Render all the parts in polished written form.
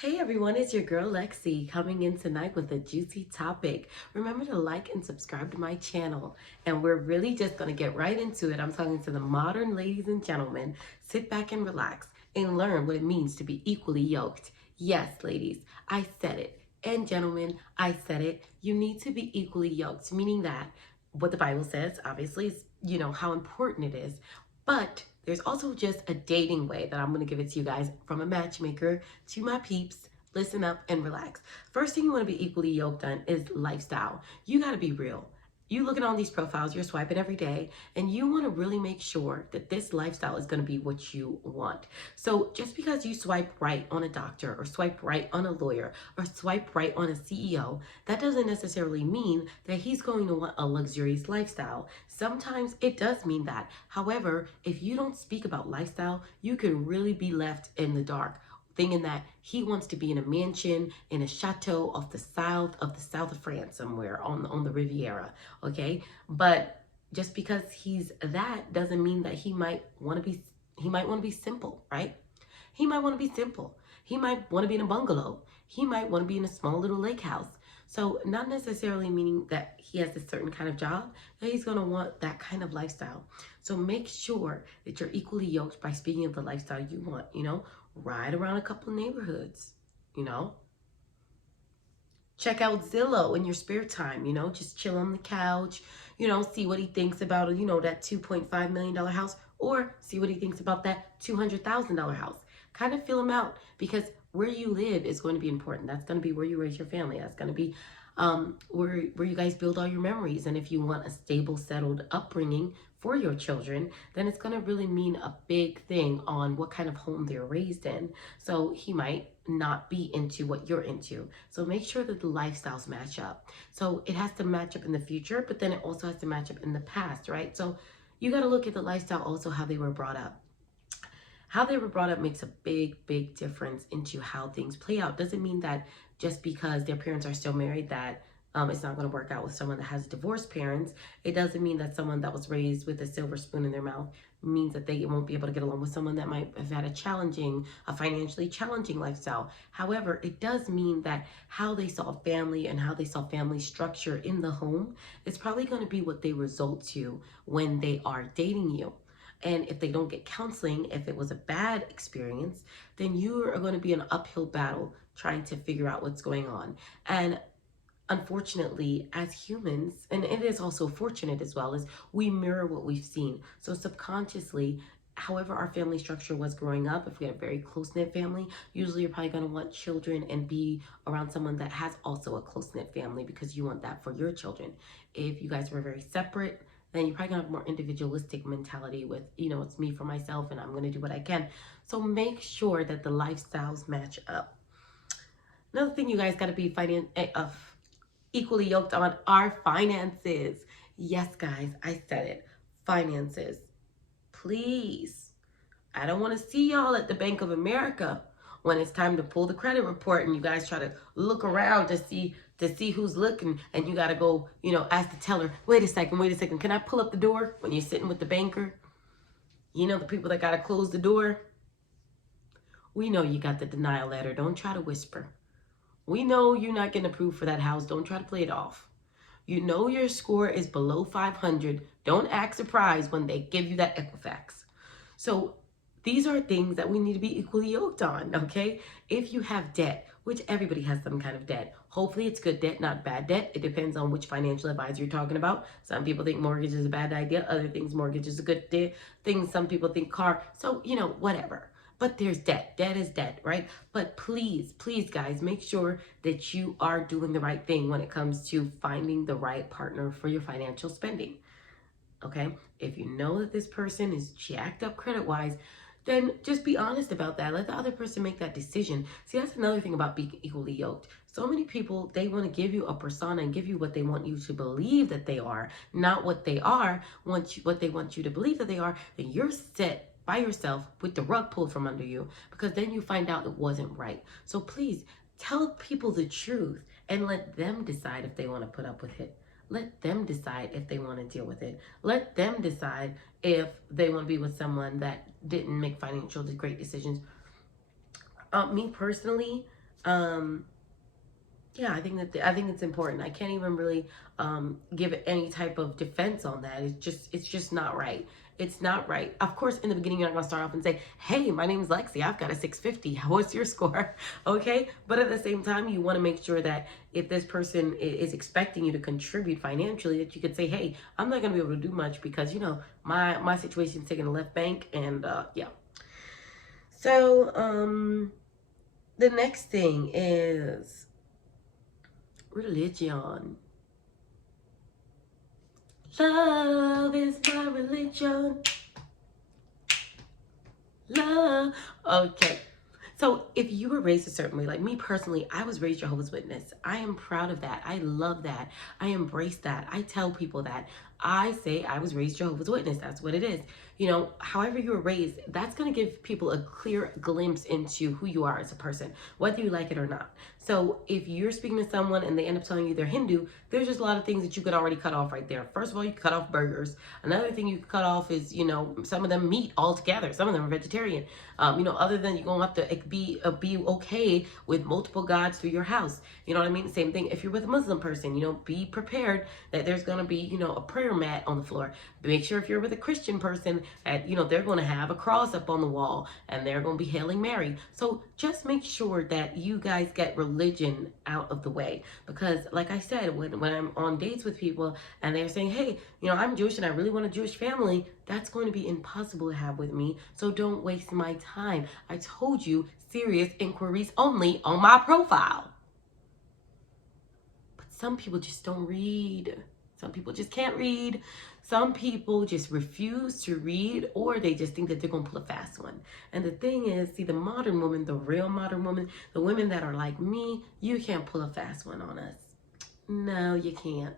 Hey everyone, it's your girl Lexi coming in tonight with a juicy topic. Remember to like and subscribe to my channel. And we're really just going to get right into it. I'm talking to the modern ladies and gentlemen. Sit back and relax and learn what it means to be equally yoked. Yes, ladies, I said it. And gentlemen, I said it. You need to be equally yoked, meaning that what the Bible says, obviously, is, how important it is. But there's also just a dating way that I'm going to give it to you guys from a matchmaker to my peeps. Listen up and relax. First thing you want to be equally yoked on is lifestyle. You got to be real. You look at all these profiles, you're swiping every day, and you want to really make sure that this lifestyle is going to be what you want. So just because you swipe right on a doctor or swipe right on a lawyer or swipe right on a CEO, that doesn't necessarily mean that he's going to want a luxurious lifestyle. Sometimes it does mean that. However, if you don't speak about lifestyle, you could really be left in the dark thinking that he wants to be in a mansion in a chateau off the south of France somewhere on the Riviera, okay? But just because he's that doesn't mean that he might want to be simple, right? He might want to be simple. He might want to be in a bungalow. He might want to be in a small little lake house. So not necessarily meaning that he has a certain kind of job, that he's going to want that kind of lifestyle. So make sure that you're equally yoked by speaking of the lifestyle you want, ride around a couple of neighborhoods, you know, check out Zillow in your spare time, just chill on the couch, see what he thinks about, that $2.5 million house, or see what he thinks about that $200,000 house. Kind of feel him out because where you live is going to be important. That's going to be where you raise your family. That's going to be where you guys build all your memories. And if you want a stable, settled upbringing for your children, then it's going to really mean a big thing on what kind of home they're raised in. So he might not be into what you're into. So make sure that the lifestyles match up. So it has to match up in the future, but then it also has to match up in the past, right? So you got to look at the lifestyle, also how they were brought up. How they were brought up makes a big difference into how things play out. Doesn't mean that just because their parents are still married that it's not going to work out with someone that has divorced parents. It doesn't mean that someone that was raised with a silver spoon in their mouth means that they won't be able to get along with someone that might have had a financially challenging lifestyle. However, it does mean that how they saw family and how they saw family structure in the home is probably going to be what they result to when they are dating you. And if they don't get counseling, if it was a bad experience, then you are going to be an uphill battle trying to figure out what's going on. And unfortunately, as humans, and it is also fortunate as well, is we mirror what we've seen. So subconsciously, however our family structure was growing up, if we had a very close-knit family, usually you're probably going to want children and be around someone that has also a close-knit family because you want that for your children. If you guys were very separate, then you're probably gonna have a more individualistic mentality with, it's me for myself and I'm gonna do what I can. So make sure that the lifestyles match up. Another thing you guys gotta be equally yoked on are finances. Yes, guys, I said it. Finances. Please. I don't want to see y'all at the Bank of America when it's time to pull the credit report and you guys try to look around to see who's looking and you got to go, ask the teller, wait a second, can I pull up the door when you're sitting with the banker? The people that got to close the door. We know you got the denial letter. Don't try to whisper. We know you're not getting approved for that house. Don't try to play it off. You know your score is below 500. Don't act surprised when they give you that Equifax. So these are things that we need to be equally yoked on, okay? If you have debt, which everybody has some kind of debt. Hopefully it's good debt, not bad debt. It depends on which financial advisor you're talking about. Some people think mortgage is a bad idea. Other things, mortgage is a good thing. Some people think car. So, whatever. But there's debt. Debt is debt, right? But please, guys, make sure that you are doing the right thing when it comes to finding the right partner for your financial spending. Okay? If you know that this person is jacked up credit-wise, then just be honest about that. Let the other person make that decision. See, that's another thing about being equally yoked. So many people, they want to give you a persona and give you what they want you to believe that they are, not what they are, what they want you to believe that they are, then you're set by yourself with the rug pulled from under you because then you find out it wasn't right. So please tell people the truth and let them decide if they want to put up with it. Let them decide if they want to deal with it. Let them decide if they want to be with someone that didn't make financial great decisions. Me personally, Um, yeah, I think it's important. I can't even really give any type of defense on that. It's just not right. It's not right. Of course, in the beginning, you're not gonna start off and say, "Hey, my name is Lexi. I've got a 650. What's your score?" Okay, but at the same time, you want to make sure that if this person is expecting you to contribute financially, that you could say, "Hey, I'm not gonna be able to do much because my situation's taking a left bank," and yeah. So the next thing is religion. Love is my religion. Love. Okay. So if you were raised a certain way, like me personally, I was raised Jehovah's Witness. I am proud of that. I love that. I embrace that. I tell people that. I say I was raised Jehovah's Witness. That's what it is. However you were raised, that's going to give people a clear glimpse into who you are as a person, whether you like it or not. So if you're speaking to someone and they end up telling you they're Hindu, there's just a lot of things that you could already cut off right there. First of all, you cut off burgers. Another thing you could cut off is, some of them meat altogether. Some of them are vegetarian. Other than you're gonna have to be okay with multiple gods through your house. You know what I mean? Same thing if you're with a Muslim person. Be prepared that there's gonna be a prayer mat on the floor. Make sure if you're with a Christian person, that they're gonna have a cross up on the wall and they're gonna be hailing Mary. So just make sure that you guys get religion out of the way, because like I said, when I'm on dates with people and they're saying, "Hey, I'm Jewish and I really want a Jewish family," that's going to be impossible to have with me. So don't waste my time. I told you, serious inquiries only on my profile. But some people just don't read. Some people just can't read. Some people just refuse to read, or they just think that they're going to pull a fast one. And the thing is, see, the modern woman, the real modern woman, the women that are like me, you can't pull a fast one on us. No, you can't.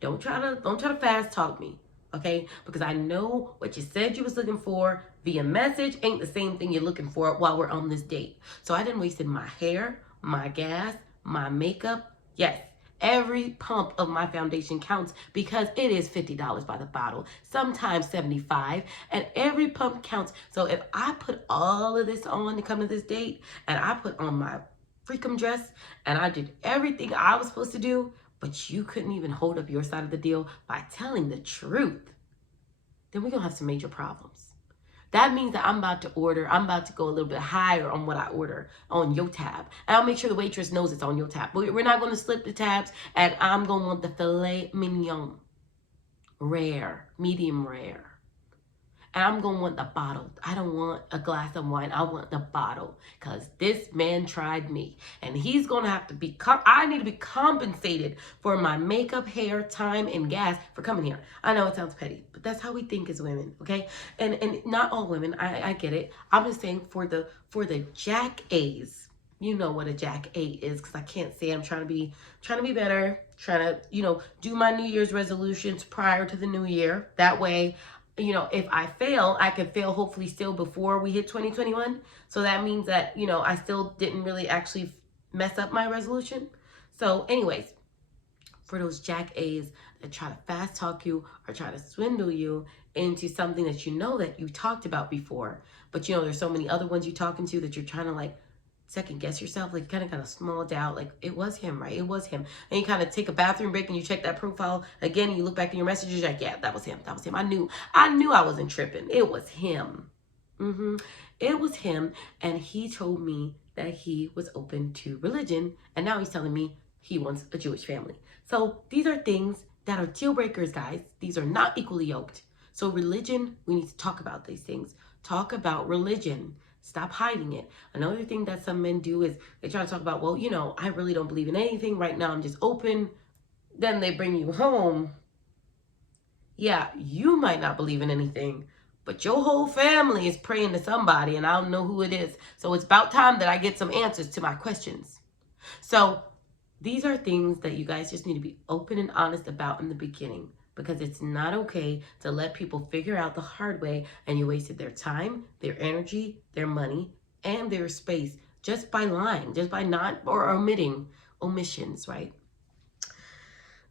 Don't try to fast talk me, okay? Because I know what you said you was looking for via message ain't the same thing you're looking for while we're on this date. So I didn't wasted my hair, my gas, my makeup. Yes, every pump of my foundation counts because it is $50 by the bottle, sometimes 75, and every pump counts. So if I put all of this on to come to this date, and I put on my freakum dress, and I did everything I was supposed to do, but you couldn't even hold up your side of the deal by telling the truth, then we're going to have some major problems. That means that I'm about to go a little bit higher on what I order on your tab. And I'll make sure the waitress knows it's on your tab. But we're not going to slip the tabs, and I'm going to want the filet mignon. Rare, medium rare. And I'm going to want the bottle. I don't want a glass of wine. I want the bottle. Because this man tried me. And he's going to have to be, I need to be compensated for my makeup, hair, time, and gas for coming here. I know it sounds petty, but that's how we think as women, okay? And not all women, I get it. I'm just saying for the Jack A's. You know what a Jack A is, because I can't say I'm trying to be better, trying to, do my New Year's resolutions prior to the new year. That way, if I fail, I can fail hopefully still before we hit 2021. So that means that, I still didn't really actually mess up my resolution. So anyways, for those Jack A's that try to fast talk you or try to swindle you into something that that you talked about before, but there's so many other ones you're talking to that you're trying to like second guess yourself, like you kind of got a small doubt, like it was him, right? It was him. And you kind of take a bathroom break and you check that profile again and you look back in your messages, you're like, yeah, that was him. That was him. I knew I wasn't tripping. It was him. It was him. And he told me that he was open to religion. And now he's telling me he wants a Jewish family. So these are things that are deal breakers, guys. These are not equally yoked. So religion, we need to talk about these things. Talk about religion. Stop hiding it. Another thing that some men do is they try to talk about, well, I really don't believe in anything right now. I'm just open. Then they bring you home. Yeah, you might not believe in anything, but your whole family is praying to somebody, and I don't know who it is. So it's about time that I get some answers to my questions. So these are things that you guys just need to be open and honest about in the beginning, because it's not okay to let people figure out the hard way and you wasted their time, their energy, their money, and their space just by lying, just by not or omissions, right?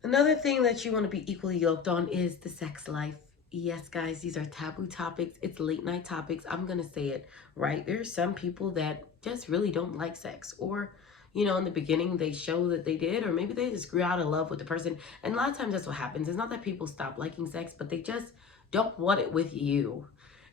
Another thing that you want to be equally yoked on is the sex life. Yes, guys, these are taboo topics. It's late night topics. I'm going to say it, right? There's some people that just really don't like sex, or in the beginning they show that they did, or maybe they just grew out of love with the person. And a lot of times that's what happens. It's not that people stop liking sex, but they just don't want it with you.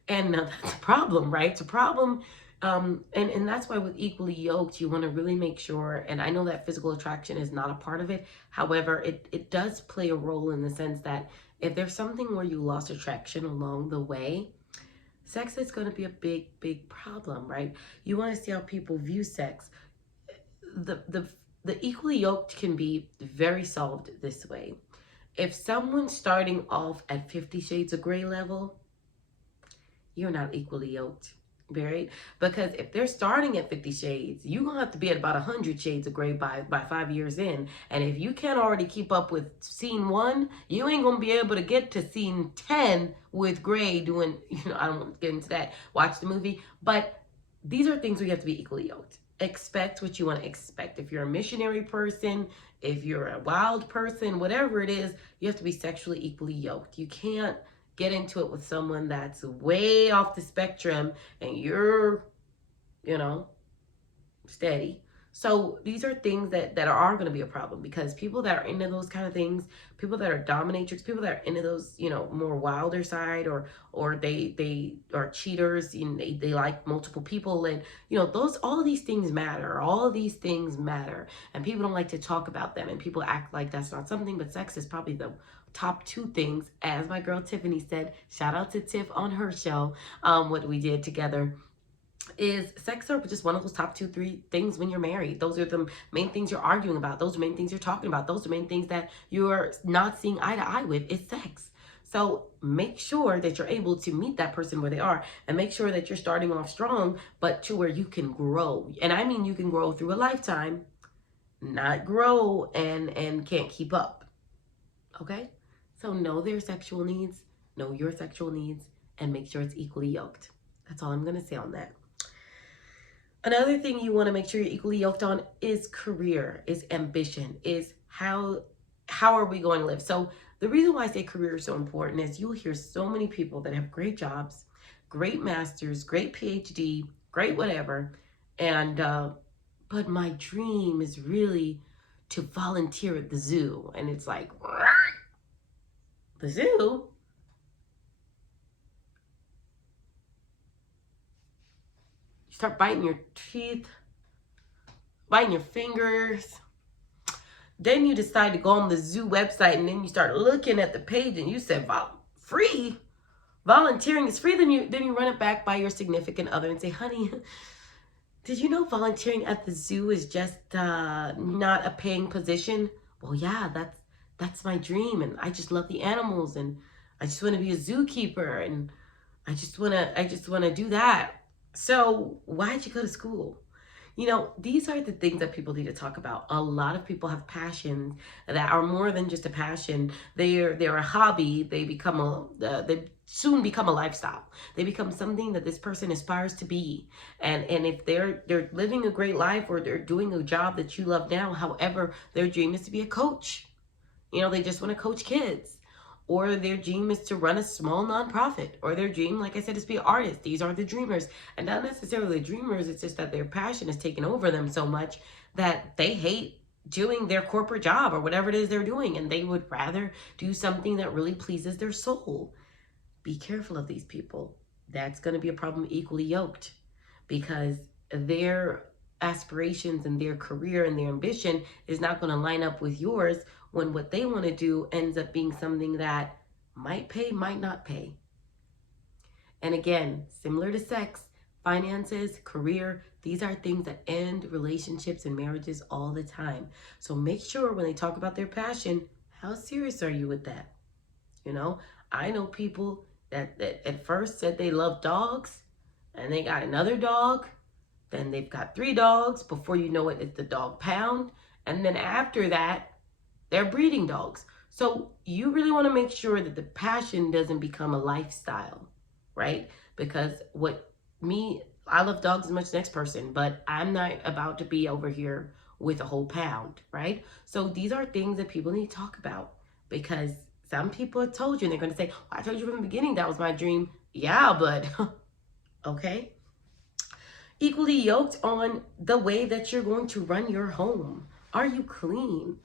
And that's a problem, right? It's a problem. And that's why with Equally Yoked, you want to really make sure, and I know that physical attraction is not a part of it. However, it does play a role in the sense that if there's something where you lost attraction along the way, sex is going to be a big problem, right? You want to see how people view sex. The equally yoked can be very solved this way. If someone's starting off at 50 Shades of Grey level, you're not equally yoked, right? Because if they're starting at 50 shades, you're gonna have to be at about 100 shades of gray by 5 years in. And if you can't already keep up with scene 1, you ain't gonna be able to get to scene 10 with Gray doing, I don't want to get into that, watch the movie. But these are things where you have to be equally yoked. Expect what you want to expect. If you're a missionary person, if you're a wild person, whatever it is, you have to be sexually equally yoked. You can't get into it with someone that's way off the spectrum and you're, steady. So these are things that are going to be a problem, because people that are into those kind of things, people that are dominatrix, people that are into those, more wilder side, or they are cheaters, they like multiple people, and those, all of these things matter. All of these things matter, and people don't like to talk about them, and people act like that's not something. But sex is probably the top 2 things, as my girl Tiffany said. Shout out to Tiff on her show, what we did together. Is sex are just one of those top 2, 3 things when you're married. Those are the main things you're arguing about. Those are main things you're talking about. Those are main things that you're not seeing eye to eye with. It's sex. So make sure that you're able to meet that person where they are, and make sure that you're starting off strong, but to where you can grow. And I mean, you can grow through a lifetime, not grow and can't keep up. Okay? So know their sexual needs, know your sexual needs, and make sure it's equally yoked. That's all I'm going to say on that. Another thing you want to make sure you're equally yoked on is career, is ambition, is how are we going to live. So the reason why I say career is so important is you'll hear so many people that have great jobs, great masters, great PhD, great whatever, and but my dream is really to volunteer at the zoo. And it's like, the zoo? You start biting your teeth, biting your fingers. Then you decide to go on the zoo website, and then you start looking at the page, and you said, free? Volunteering is free? Then you run it back by your significant other and say, honey, did you know volunteering at the zoo is just not a paying position? Well, yeah, that's my dream, and I just love the animals, and I just want to be a zookeeper, and I just want to do that. So why'd you go to school? These are the things that people need to talk about. A lot of people have passions that are more than just a passion. They're a hobby. They soon become a lifestyle. They become something that this person aspires to be. And if they're living a great life, or they're doing a job that you love now, however, their dream is to be a coach. They just want to coach kids. Or their dream is to run a small nonprofit. Or their dream, like I said, is to be an artist. These are the dreamers. And not necessarily the dreamers, it's just that their passion has taken over them so much that they hate doing their corporate job or whatever it is they're doing. And they would rather do something that really pleases their soul. Be careful of these people. That's going to be a problem equally yoked, because their aspirations and their career and their ambition is not going to line up with yours, when what they want to do ends up being something that might pay, might not pay. And again, similar to sex, finances, career, these are things that end relationships and marriages all the time. So make sure when they talk about their passion, how serious are you with that? I know people that at first said they love dogs, and they got another dog, then they've got 3 dogs. Before you know it, it's the dog pound. And then after that, they're breeding dogs. So you really want to make sure that the passion doesn't become a lifestyle, right? Because I love dogs as much as the next person, but I'm not about to be over here with a whole pound, right? So these are things that people need to talk about, because some people have told you, and they're going to say, well, I told you from the beginning that was my dream. Yeah, but okay. Equally yoked on the way that you're going to run your home. Are you clean?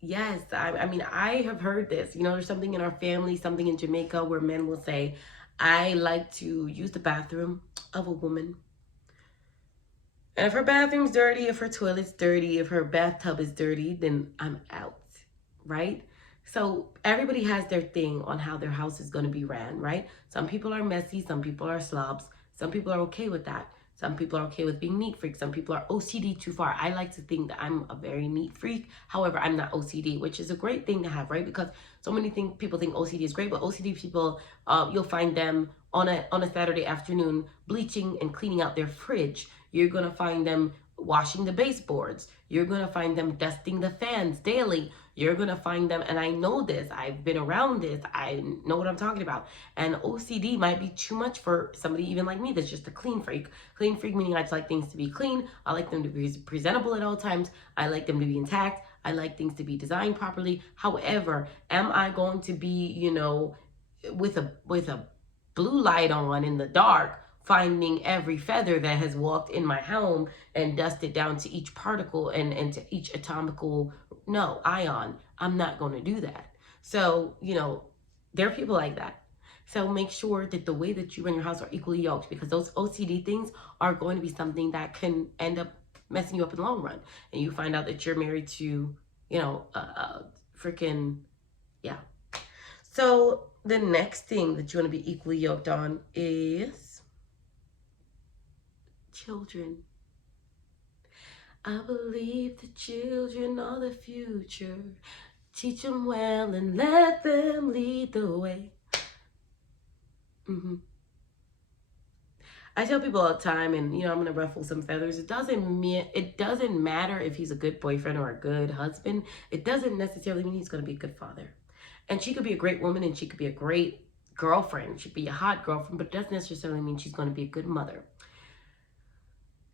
Yes, I mean, I have heard this. You know, there's something in our family, something in Jamaica where men will say, I like to use the bathroom of a woman. And if her bathroom's dirty, if her toilet's dirty, if her bathtub is dirty, then I'm out, right? So everybody has their thing on how their house is going to be ran, right? Some people are messy, some people are slobs, some people are okay with that. Some people are okay with being neat freaks. Some people are OCD too far. I like to think that I'm a very neat freak. However, I'm not OCD, which is a great thing to have, right? Because so many people think OCD is great, but OCD people, you'll find them on a Saturday afternoon bleaching and cleaning out their fridge. You're going to find them washing the baseboards. You're going to find them dusting the fans daily. You're going to find them, and I know this, I've been around this, I know what I'm talking about. And OCD might be too much for somebody even like me that's just a clean freak. Clean freak meaning I just like things to be clean. I like them to be presentable at all times. I like them to be intact. I like things to be designed properly. However, am I going to be, with a blue light on in the dark, finding every feather that has walked in my home and dusted down to each particle and to each atomical ion? I'm not going to do that. So, there are people like that. So make sure that the way that you run your house are equally yoked, because those OCD things are going to be something that can end up messing you up in the long run. And you find out that you're married to, freaking, yeah. So the next thing that you want to be equally yoked on is children. I believe the children are the future. Teach them well and let them lead the way. I tell people all the time, and I'm gonna ruffle some feathers. It doesn't matter if he's a good boyfriend or a good husband. It doesn't necessarily mean he's gonna be a good father. And she could be a great woman, and she could be a great girlfriend. She'd be a hot girlfriend, but it doesn't necessarily mean she's gonna be a good mother.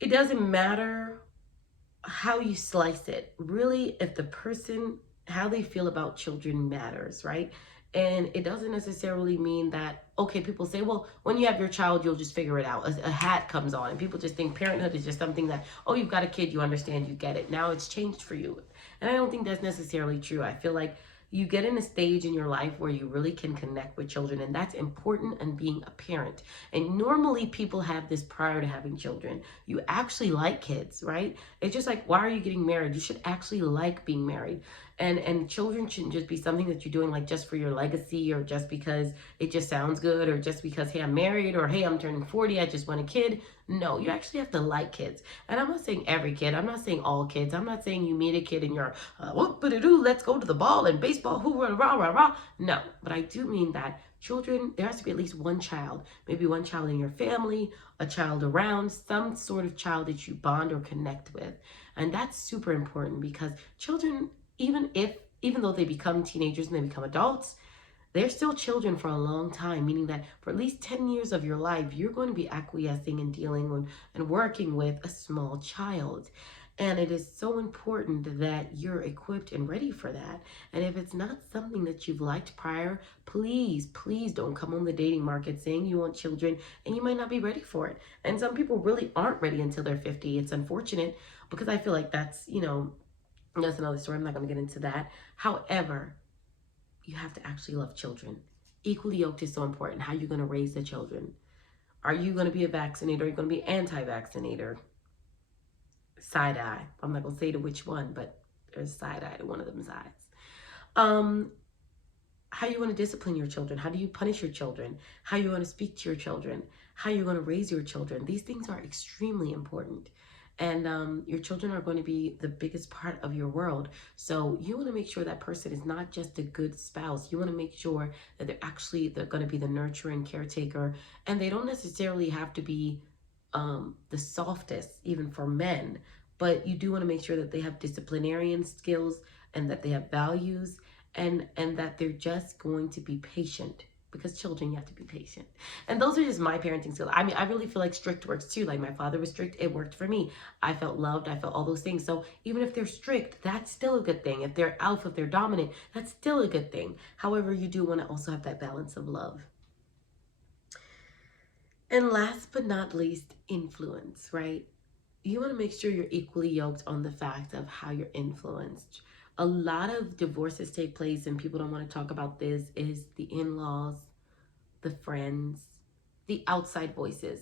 It doesn't matter how you slice it. Really, if the person, how they feel about children matters, right? And it doesn't necessarily mean that, okay, people say, well, when you have your child, you'll just figure it out. A hat comes on, and people just think parenthood is just something that, oh, you've got a kid, you understand, you get it. Now it's changed for you. And I don't think that's necessarily true. I feel like you get in a stage in your life where you really can connect with children, and that's important in being a parent. And normally people have this prior to having children. You actually like kids, right? It's just like, why are you getting married? You should actually like being married. And children shouldn't just be something that you're doing like just for your legacy, or just because it just sounds good, or just because, hey, I'm married, or hey, I'm turning 40, I just want a kid. No, you actually have to like kids. And I'm not saying every kid. I'm not saying all kids. I'm not saying you meet a kid and you're, let's go to the ball and baseball, hoorah, rah, rah, rah. No, but I do mean that children, there has to be at least one child, maybe one child in your family, a child around, some sort of child that you bond or connect with. And that's super important, because children, even though they become teenagers and they become adults, they're still children for a long time, meaning that for at least 10 years of your life, you're going to be acquiescing and dealing with and working with a small child. And it is so important that you're equipped and ready for that. And if it's not something that you've liked prior, please, please don't come on the dating market saying you want children and you might not be ready for it. And some people really aren't ready until they're 50. It's unfortunate, because I feel like that's another story. I'm not going to get into that. However, you have to actually love children. Equally yoked is so important. How are you going to raise the children? Are you going to be a vaccinator? Are you going to be anti-vaccinator? Side eye. I'm not going to say to which one, but there's side eye to one of them sides. How you want to discipline your children? How do you punish your children? How you want to speak to your children? How you're going to raise your children? These things are extremely important. And your children are going to be the biggest part of your world. So you want to make sure that person is not just a good spouse. You want to make sure that they're going to be the nurturer and caretaker. And they don't necessarily have to be the softest, even for men. But you do want to make sure that they have disciplinarian skills, and that they have values, and that they're just going to be patient. Because children, you have to be patient. And those are just my parenting skills. I mean, I really feel like strict works too. Like, my father was strict. It worked for me. I felt loved. I felt all those things. So even if they're strict, that's still a good thing. If they're alpha, if they're dominant, that's still a good thing. However, you do want to also have that balance of love. And last but not least, influence, right? You want to make sure you're equally yoked on the fact of how you're influenced. A lot of divorces take place, and people don't want to talk about this, is the in-laws, the friends, the outside voices.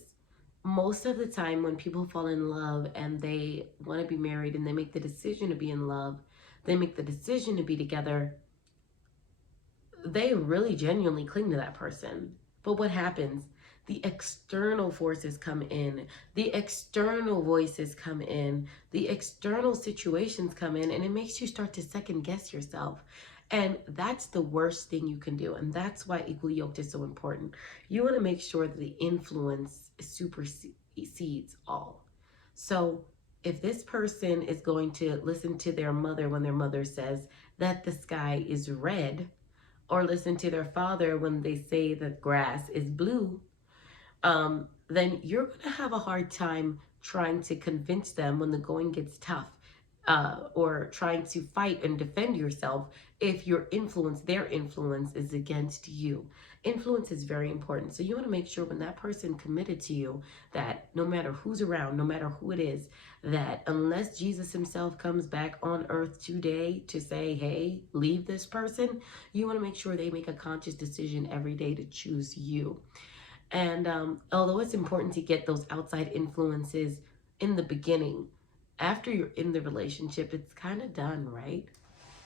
Most of the time when people fall in love and they want to be married and they make the decision to be in love, they make the decision to be together, they really genuinely cling to that person. But what happens? The external forces come in, the external voices come in, the external situations come in, and it makes you start to second guess yourself. And that's the worst thing you can do. And that's why Equally Yoked is so important. You want to make sure that the influence supersedes all. So if this person is going to listen to their mother when their mother says that the sky is red, or listen to their father when they say the grass is blue, then you're going to have a hard time trying to convince them when the going gets tough, or trying to fight and defend yourself if your influence, their influence, is against you. Influence is very important. So you want to make sure when that person committed to you that no matter who's around, no matter who it is, that unless Jesus himself comes back on earth today to say, hey, leave this person, you want to make sure they make a conscious decision every day to choose you. And although it's important to get those outside influences in the beginning, after you're in the relationship, it's kind of done, right?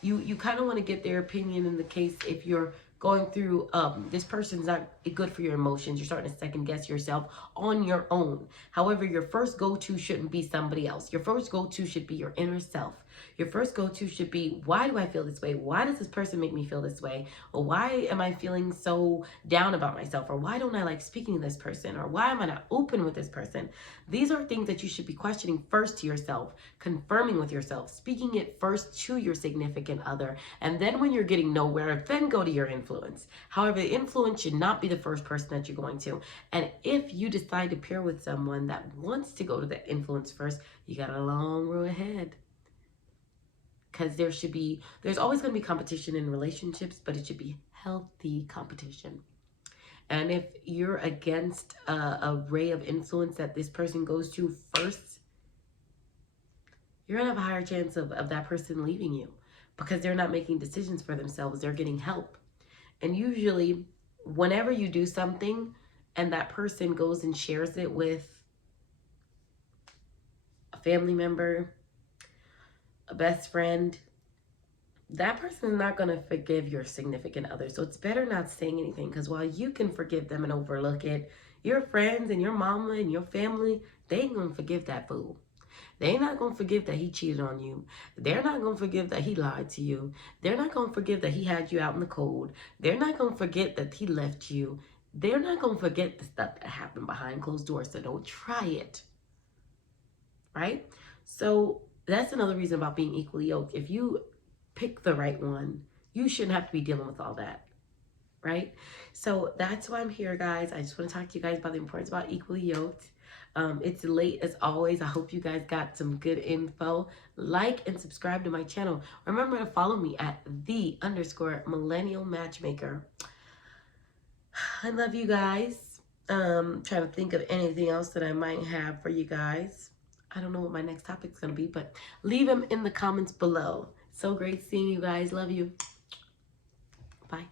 You kind of want to get their opinion in the case if you're going through this person's not good for your emotions, you're starting to second guess yourself on your own. However, your first go-to shouldn't be somebody else. Your first go-to should be your inner self. Your first go-to should be, why do I feel this way? Why does this person make me feel this way? Or why am I feeling so down about myself? Or why don't I like speaking to this person? Or why am I not open with this person? These are things that you should be questioning first to yourself, confirming with yourself, speaking it first to your significant other. And then when you're getting nowhere, then go to your influence. However, the influence should not be the first person that you're going to. And if you decide to pair with someone that wants to go to the influence first, you got a long road ahead. Because there's always going to be competition in relationships, but it should be healthy competition. And if you're against a ray of influence that this person goes to first, you're going to have a higher chance of that person leaving you because they're not making decisions for themselves. They're getting help. And usually, whenever you do something and that person goes and shares it with a family member, a best friend, that person is not going to forgive your significant other. So it's better not saying anything, because while you can forgive them and overlook it, your friends and your mama and your family, they ain't going to forgive that fool. They're not going to forgive that he cheated on you. They're not going to forgive that he lied to you. They're not going to forgive that he had you out in the cold. They're not going to forget that he left you. They're not going to forget the stuff that happened behind closed doors. So don't try it. Right? So that's another reason about being equally yoked. If you pick the right one, you shouldn't have to be dealing with all that. Right? So that's why I'm here, guys. I just want to talk to you guys about the importance about equally yoked. It's late as always. I hope you guys got some good info. Like and subscribe to my channel. Remember to follow me at _millennial matchmaker. I love you guys. Trying to think of anything else that I might have for you guys. I don't know what my next topic is going to be, but leave them in the comments below. So great seeing you guys. Love you. Bye.